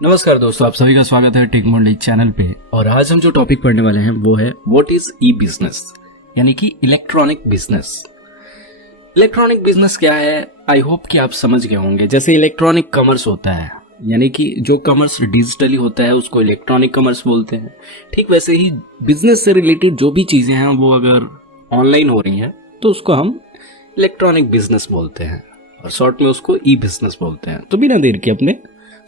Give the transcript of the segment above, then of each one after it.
नमस्कार दोस्तों, आप सभी का स्वागत है टेक मोंडी चैनल पे। और आज हम जो टॉपिक पढ़ने वाले हैं वो है व्हाट इज ई बिजनेस, यानी कि इलेक्ट्रॉनिक बिजनेस। इलेक्ट्रॉनिक बिजनेस क्या है, आई होप कि आप समझ गए होंगे। जैसे इलेक्ट्रॉनिक कॉमर्स होता है, यानी कि जो कॉमर्स डिजिटली होता है उसको इलेक्ट्रॉनिक कॉमर्स बोलते हैं। ठीक वैसे ही बिजनेस से रिलेटेड जो भी चीजें हैं वो अगर ऑनलाइन हो रही हैं तो उसको हम इलेक्ट्रॉनिक बिजनेस बोलते हैं, और शॉर्ट में उसको ई बिजनेस बोलते हैं। तो बिना देर के अपने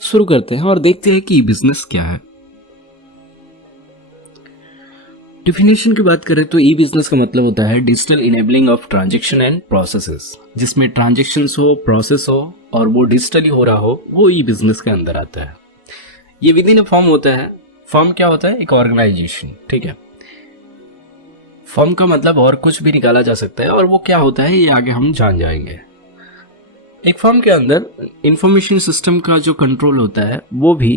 शुरू करते हैं और देखते हैं कि ई बिजनेस क्या है। डिफिनेशन की बात करें तो ई बिजनेस का मतलब होता है digital enabling of transaction and processes, जिसमें ट्रांजैक्शंस हो, प्रोसेस हो और वो डिजिटली हो रहा हो, वो ई बिजनेस के अंदर आता है। ये विद इन अ फॉर्म होता है। फॉर्म क्या होता है? एक ऑर्गेनाइजेशन। ठीक है, फॉर्म का मतलब और कुछ भी निकाला जा सकता है, और वो क्या होता है ये आगे हम जान जाएंगे। एक फर्म के अंदर इंफॉर्मेशन सिस्टम का जो कंट्रोल होता है वो भी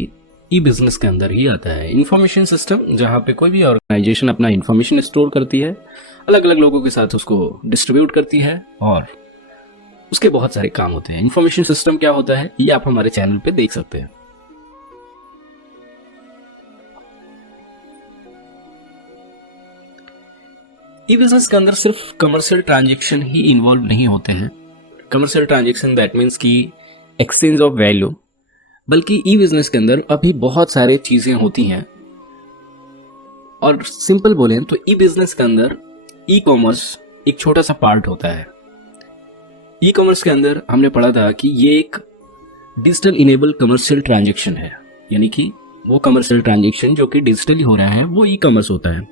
ई बिजनेस के अंदर ही आता है। इंफॉर्मेशन सिस्टम जहां पे कोई भी ऑर्गेनाइजेशन अपना इंफॉर्मेशन स्टोर करती है, अलग अलग लोगों के साथ उसको डिस्ट्रीब्यूट करती है, और उसके बहुत सारे काम होते हैं। इंफॉर्मेशन सिस्टम क्या होता है ये आप हमारे चैनल पे देख सकते हैं। ई बिजनेस के अंदर सिर्फ कमर्शियल ट्रांजेक्शन ही इन्वॉल्व नहीं होते हैं। कमर्शियल ट्रांजेक्शन दैट मीन्स की एक्सचेंज ऑफ वैल्यू, बल्कि ई बिजनेस के अंदर अभी बहुत सारे चीजें होती हैं। और सिंपल बोलें तो ई बिजनेस के अंदर ई कॉमर्स एक छोटा सा पार्ट होता है। ई कॉमर्स के अंदर हमने पढ़ा था कि ये एक डिजिटल इनेबल कमर्शियल ट्रांजेक्शन है, यानी कि वो कमर्शियल ट्रांजेक्शन जो कि डिजिटली हो रहा है वो ई कॉमर्स होता है।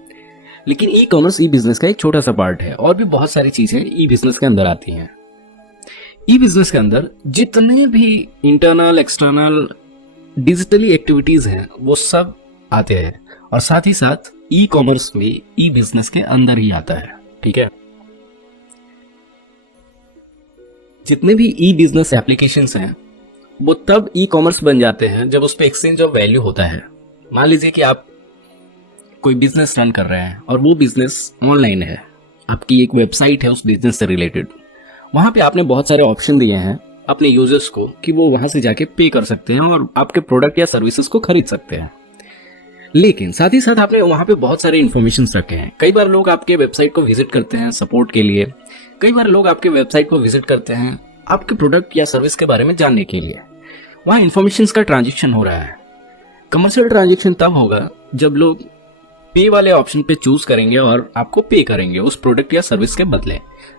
लेकिन ई कॉमर्स ई बिजनेस का एक छोटा सा पार्ट है, और भी बहुत सारी चीजें ई बिजनेस के अंदर आती हैं। ई बिजनेस के अंदर जितने भी इंटरनल एक्सटर्नल डिजिटली एक्टिविटीज हैं वो सब आते हैं, और साथ ही साथ ई कॉमर्स भी ई बिजनेस के अंदर ही आता है। ठीक है, जितने भी ई बिजनेस एप्लीकेशंस हैं वो तब ई कॉमर्स बन जाते हैं जब उस पर एक्सचेंज ऑफ वैल्यू होता है। मान लीजिए कि आप कोई बिजनेस रन कर रहे हैं और वो बिजनेस ऑनलाइन है, आपकी एक वेबसाइट है उस बिजनेस से रिलेटेड। वहां पे आपने बहुत सारे ऑप्शन दिए हैं अपने यूजर्स को कि वो वहां से जाके पे कर सकते हैं और आपके प्रोडक्ट या सर्विसेज को खरीद सकते हैं। लेकिन साथ ही साथ आपने वहां पे बहुत सारे इन्फॉर्मेशन रखे हैं। कई बार लोग आपके वेबसाइट को विजिट करते हैं सपोर्ट के लिए, कई बार लोग आपके वेबसाइट को विजिट करते हैं आपके प्रोडक्ट या सर्विस के बारे में जानने के लिए। वहां इन्फॉर्मेशन का ट्रांजेक्शन हो रहा है। कमर्शियल ट्रांजेक्शन तब होगा जब लोग पे वाले ऑप्शन पे चूज करेंगे और आपको पे करेंगे उस प्रोडक्ट या सर्विस के बदले,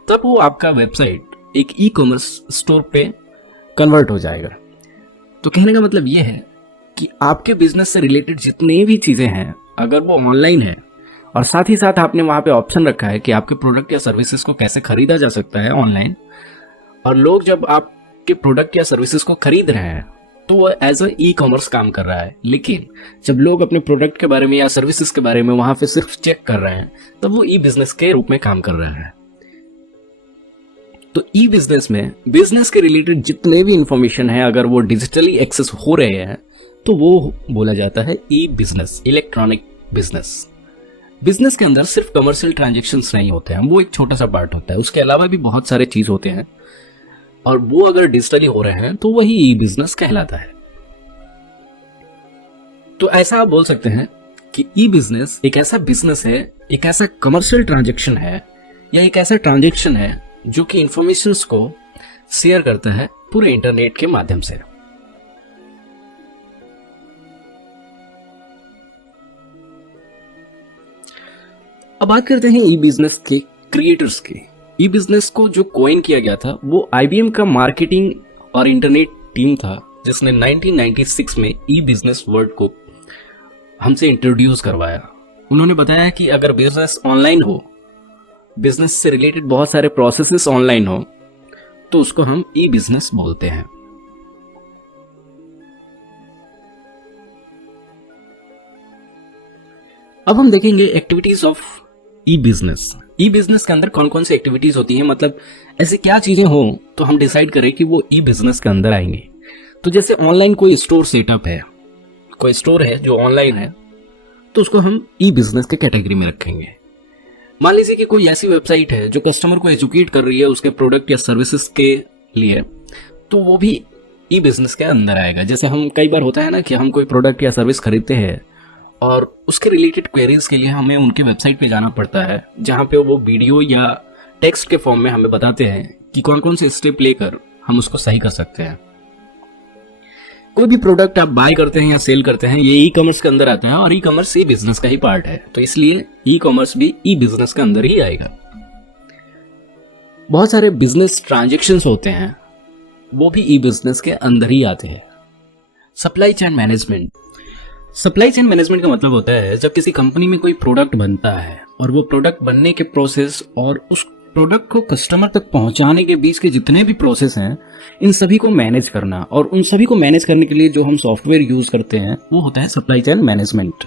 तब वो आपका वेबसाइट एक ई कॉमर्स स्टोर पे कन्वर्ट हो जाएगा। तो कहने का मतलब ये है कि आपके बिजनेस से रिलेटेड जितने भी चीजें हैं अगर वो ऑनलाइन है, और साथ ही साथ आपने वहां पे ऑप्शन रखा है कि आपके प्रोडक्ट या सर्विसेज को कैसे खरीदा जा सकता है ऑनलाइन, और लोग जब आपके प्रोडक्ट या सर्विसेज को खरीद रहे हैं तो वो एज अ ई कॉमर्स काम कर रहा है। लेकिन जब लोग अपने प्रोडक्ट के बारे में या सर्विसेज के बारे में वहां पे सिर्फ चेक कर रहे हैं तब वो ई बिजनेस के रूप में काम कर रहा है। तो ई बिजनेस में बिजनेस के रिलेटेड जितने भी इंफॉर्मेशन है अगर वो डिजिटली एक्सेस हो रहे हैं तो वो बोला जाता है ई बिजनेस, इलेक्ट्रॉनिक बिजनेस। बिजनेस के अंदर सिर्फ कमर्शियल ट्रांजेक्शन्स नहीं होते हैं, वो एक छोटा सा पार्ट होता है। उसके अलावा भी बहुत सारे चीज होते हैं, और वो अगर डिजिटली हो रहे हैं तो वही ई बिजनेस कहलाता है। तो ऐसा आप बोल सकते हैं कि ई बिजनेस एक ऐसा बिजनेस है, एक ऐसा कमर्शियल ट्रांजैक्शन है, या एक ऐसा ट्रांजैक्शन है जो कि इंफॉर्मेशंस को शेयर करता है पूरे इंटरनेट के माध्यम से। अब बात करते हैं ई बिजनेस के क्रिएटर्स की। ई बिजनेस को जो कॉइन किया गया था वो आईबीएम का मार्केटिंग और इंटरनेट टीम था, जिसने 1996 में ई बिजनेस वर्ड को हमसे इंट्रोड्यूस करवाया। उन्होंने बताया कि अगर बिजनेस ऑनलाइन हो, बिजनेस से रिलेटेड बहुत सारे प्रोसेसेस ऑनलाइन हो, तो उसको हम ई बिजनेस बोलते हैं। अब हम देखेंगे activities of e business. E business के अंदर कौन कौन सी एक्टिविटीज होती हैं, मतलब ऐसी क्या चीजें हो तो हम डिसाइड करें कि वो ई बिजनेस के अंदर आएंगे। तो जैसे ऑनलाइन कोई स्टोर सेटअप है, कोई स्टोर है जो ऑनलाइन है, तो उसको हम ई बिजनेस के कैटेगरी में रखेंगे। मान लीजिए कि कोई ऐसी वेबसाइट है जो कस्टमर को एजुकेट कर रही है उसके प्रोडक्ट या सर्विसेज के लिए, तो वो भी ई बिजनेस के अंदर आएगा। जैसे हम कई बार होता है ना कि हम कोई प्रोडक्ट या सर्विस खरीदते हैं और उसके रिलेटेड क्वेरीज के लिए हमें उनके वेबसाइट पे जाना पड़ता है, जहाँ पे वो वीडियो या टेक्स्ट के फॉर्म में हमें बताते हैं कि कौन कौन से स्टेप लेकर हम उसको सही कर सकते हैं। कोई भी प्रोडक्ट आप बाय करते हैं या सेल करते हैं, ये ई कॉमर्स के अंदर आता है और ई कॉमर्स ई बिजनेस का ही पार्ट है, तो इसलिए ई कॉमर्स भी ई बिजनेस के अंदर ही आएगा। बहुत सारे बिजनेस ट्रांजैक्शंस होते हैं, वो भी ई बिजनेस के अंदर ही आते हैं। Supply chain management. Supply chain management का मतलब होता है जब किसी कंपनी में कोई प्रोडक्ट बनता है और वो प्रोडक्ट बनने के प्रोसेस और उस प्रोडक्ट को कस्टमर तक पहुंचाने के बीच के जितने भी प्रोसेस हैं, इन सभी को मैनेज करना, और उन सभी को मैनेज करने के लिए जो हम सॉफ्टवेयर यूज करते हैं वो होता है सप्लाई चेन मैनेजमेंट।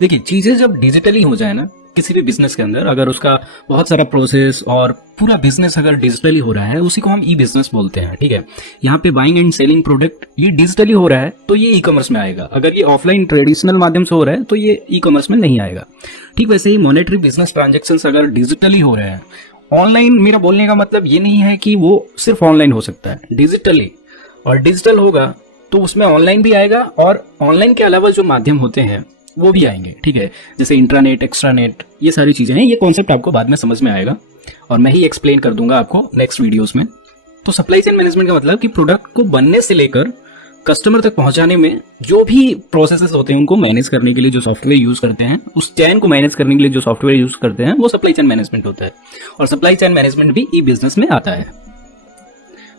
देखिए, चीजें जब डिजिटली हो जाए ना किसी भी बिजनेस के अंदर, अगर उसका बहुत सारा प्रोसेस और पूरा बिजनेस अगर डिजिटली हो रहा है, उसी को हम ई बिजनेस बोलते हैं। ठीक है, यहाँ पे बाइंग एंड सेलिंग प्रोडक्ट ये डिजिटली हो रहा है तो ये ई कॉमर्स में आएगा। अगर ये ऑफलाइन ट्रेडिशनल माध्यम से हो रहा है तो ये ई कॉमर्स में नहीं आएगा। ठीक वैसे ही मॉनेटरी बिजनेस ट्रांजेक्शन अगर डिजिटली हो रहे हैं, ऑनलाइन, मेरा बोलने का मतलब ये नहीं है कि वो सिर्फ ऑनलाइन हो सकता है, डिजिटली, और डिजिटल होगा तो उसमें ऑनलाइन भी आएगा और ऑनलाइन के अलावा जो माध्यम होते हैं वो भी आएंगे। ठीक है, जैसे इंट्रानेट, एक्स्ट्रानेट, ये सारी चीजें हैं। ये कॉन्सेप्ट आपको बाद में समझ में आएगा और मैं ही एक्सप्लेन कर दूंगा आपको नेक्स्ट वीडियोस में। तो सप्लाई चेन मैनेजमेंट का मतलब कि प्रोडक्ट को बनने से लेकर कस्टमर तक पहुंचाने में जो भी प्रोसेसेस होते हैं उनको मैनेज करने के लिए जो सॉफ्टवेयर यूज करते हैं, उस चैन को मैनेज करने के लिए जो सॉफ्टवेयर यूज करते हैं, वो सप्लाई चेन मैनेजमेंट होता है। और सप्लाई चेन मैनेजमेंट भी ई बिजनेस में आता है।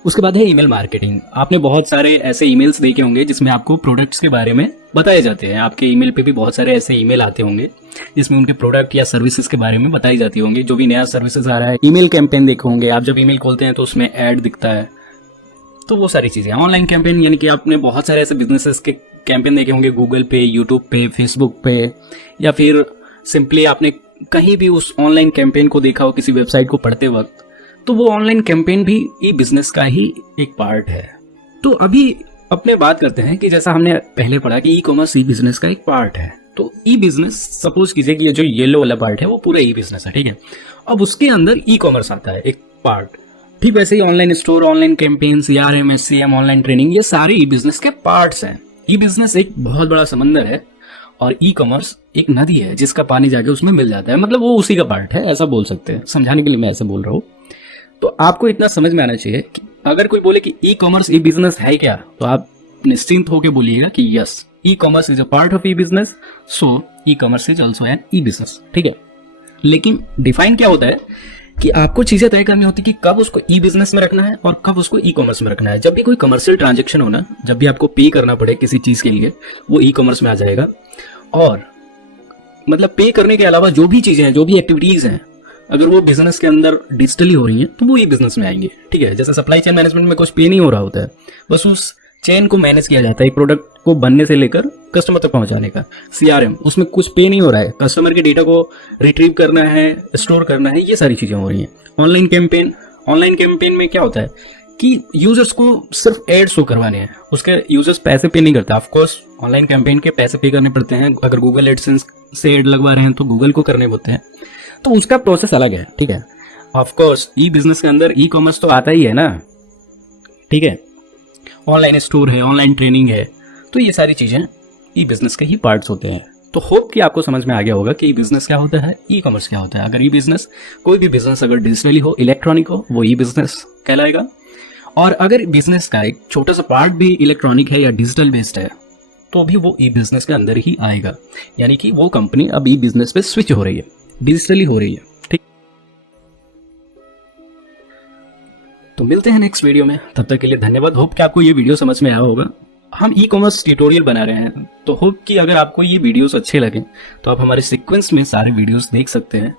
उसके बाद है ईमेल मार्केटिंग। आपने बहुत सारे ऐसे ईमेल्स देखे होंगे जिसमें आपको प्रोडक्ट्स के बारे में बताए जाते हैं। आपके ईमेल पे भी बहुत सारे ऐसे ईमेल आते होंगे जिसमें उनके प्रोडक्ट या सर्विसेज के बारे में बताई जाती होंगी। जो भी नया सर्विसेज आ रहा है, ईमेल कैंपेन देखे होंगे आप, जब ईमेल खोलते हैं तो उसमें ऐड दिखता है, तो वो सारी चीजें। ऑनलाइन कैंपेन यानी कि आपने बहुत सारे ऐसे बिजनेसेस के कैंपेन देखे होंगे गूगल पे, यूट्यूब पे, फेसबुक पे, या फिर सिंपली आपने कहीं भी उस ऑनलाइन कैंपेन को देखा हो किसी वेबसाइट को पढ़ते वक्त, तो वो ऑनलाइन कैंपेन भी ई बिजनेस का ही एक पार्ट है। तो अभी अपने बात करते हैं कि जैसा हमने पहले पढ़ा कि ई कॉमर्स ई बिजनेस का एक पार्ट है, तो ई बिजनेस, सपोज कीजिए कि ये जो येलो वाला पार्ट है वो पूरा ई बिजनेस है। ठीक है, अब उसके अंदर ई कॉमर्स आता है एक पार्ट। ठीक वैसे ही online store, online campaign, CRM, SCM, online training, ये सारे ई बिजनेस के पार्ट्स हैं। ई बिजनेस एक बहुत बड़ा समंदर है और ई कॉमर्स एक नदी है जिसका पानी जाके उसमें मिल जाता है, मतलब वो उसी का पार्ट है, ऐसा बोल सकते हैं। समझाने के लिए मैं ऐसा बोल रहा हूँ। तो आपको इतना समझ में आना चाहिए कि अगर कोई बोले कि ई कॉमर्स ई बिजनेस है क्या, तो आप निश्चिंत होकर बोलिएगा कि yes, e commerce is a part of e business, so e commerce is also an e business. ठीक है, लेकिन डिफाइन क्या होता है कि आपको चीजें तय करनी होती है कि कब उसको ई बिजनेस में रखना है और कब उसको ई कॉमर्स में रखना है। जब भी कोई कमर्शियल ट्रांजेक्शन होना, जब भी आपको पे करना पड़े किसी चीज के लिए, वो ई कॉमर्स में आ जाएगा। और मतलब पे करने के अलावा जो भी चीजें हैं, जो भी एक्टिविटीज हैं, अगर वो बिजनेस के अंदर डिजिटली हो रही हैं तो वो ई बिजनेस में आएंगे। ठीक है, जैसे सप्लाई चेन मैनेजमेंट में कुछ पे नहीं हो रहा होता है, बस उस चेन को मैनेज किया जाता है, एक प्रोडक्ट को बनने से लेकर कस्टमर तक पहुंचाने का। CRM, उसमें कुछ पे नहीं हो रहा है, कस्टमर के डेटा को रिट्रीव करना है, स्टोर करना है, ये सारी चीजें हो रही हैं। ऑनलाइन कैंपेन में क्या होता है कि यूजर्स को सिर्फ एड शो करवाने हैं, उसके यूजर्स पैसे पे नहीं करता। ऑफकोर्स ऑनलाइन कैंपेन के पैसे पे करने पड़ते हैं, अगर गूगल एडसेंस से एड लगवा रहे हैं तो गूगल को करने होते हैं, तो उसका प्रोसेस अलग है। ठीक है, ऑफकोर्स ई बिजनेस के अंदर ई कॉमर्स तो आता ही है ना। ठीक है, ऑनलाइन स्टोर है, ऑनलाइन ट्रेनिंग है, तो ये सारी चीजें ई बिजनेस के ही पार्ट्स होते हैं। तो होप कि आपको समझ में आ गया होगा कि ई बिजनेस क्या होता है, ई कॉमर्स क्या होता है। अगर ई बिजनेस, कोई भी बिजनेस अगर डिजिटली हो, इलेक्ट्रॉनिक हो, वो ई बिजनेस कहलाएगा। और अगर बिजनेस का एक छोटा सा पार्ट भी इलेक्ट्रॉनिक है या डिजिटल बेस्ड है, तो भी वो ई बिजनेस के अंदर ही आएगा। यानी कि वो कंपनी अब ई बिजनेस पे स्विच हो रही है, डिजिटली हो रही है। ठीक, तो मिलते हैं नेक्स्ट वीडियो में, तब तक के लिए धन्यवाद। होप कि आपको ये वीडियो समझ में आया होगा। हम ई कॉमर्स ट्यूटोरियल बना रहे हैं, तो होप कि अगर आपको ये वीडियोस अच्छे लगे तो आप हमारे सीक्वेंस में सारे वीडियोस देख सकते हैं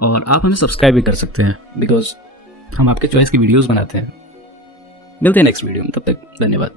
और आप हमें सब्सक्राइब भी कर सकते हैं, बिकॉज हम आपके चॉइस की वीडियोस बनाते हैं। मिलते हैं नेक्स्ट वीडियो में, तब तक धन्यवाद।